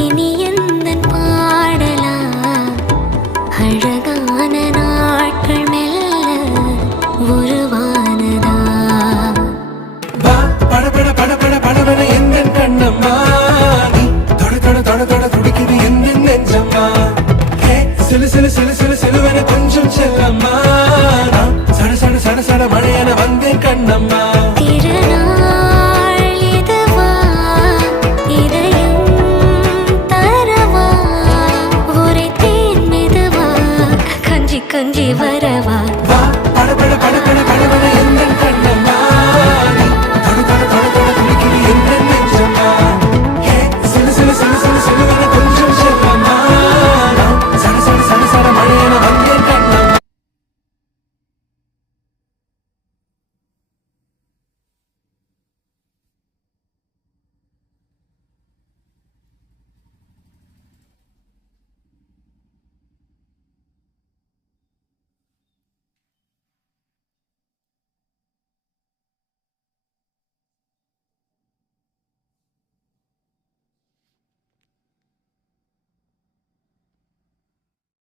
இனி எந்தன் பாடலா அழகான நாட்கள் மெல்ல உருவானதா வா பட பட பட பட படவன எந்தன் கண்ணம்மா நீ தொட தொட தொட தொட துடிக்குது எந்தன் நெஞ்சம்மா ஹே சிலு சிலு சிலு சிலு சிலுவன கொஞ்சம் செல்லம்மா நான் சட சட சட சட மழையன வந்தேன் கண்ணா